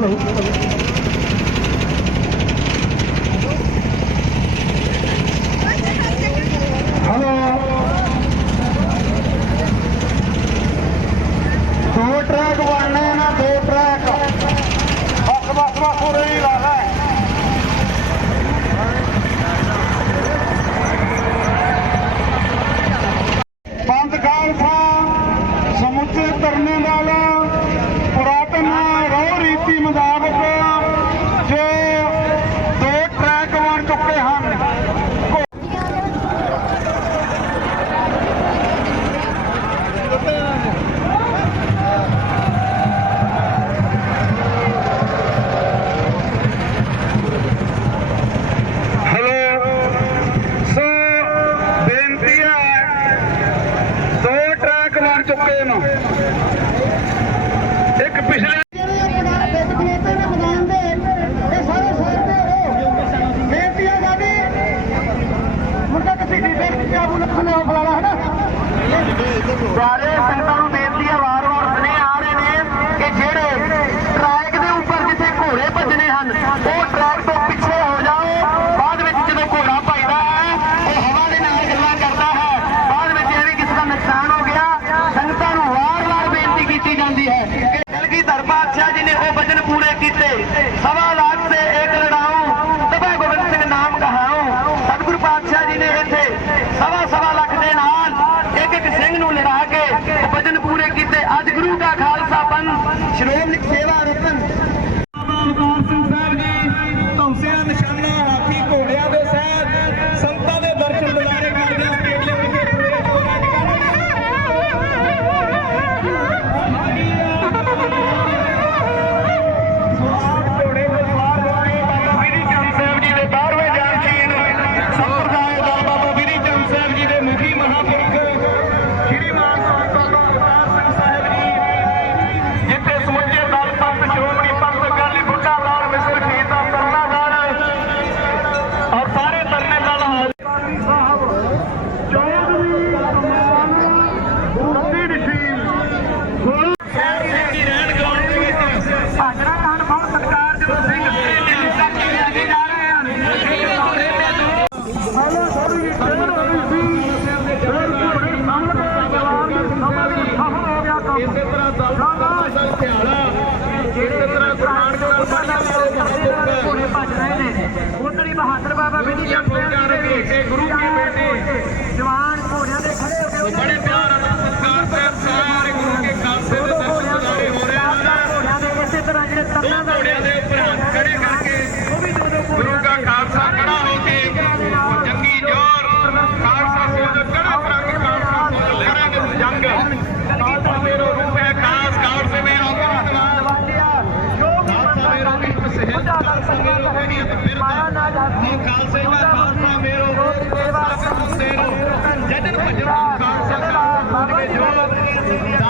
Nó luôn. ਨੀਤੀ ਮੁਤਾਬਕ ਜੋ ਦੋ ਟਰੈਕ ਬਣ ਚੁੱਕੇ ਹਨ ਚੁੱਕੇ ਨੂੰ ਇੱਕ ਲੱਖਣ ਦਾ ਫਲਾਣਾ ਹੈ ਨਾ ਸਾਰੇ Şimdi o ਬਹਾਦਰ ਜਨ ਭਜਨ ਖਾਲਸਾ ਕਰਕੇ ਜੋ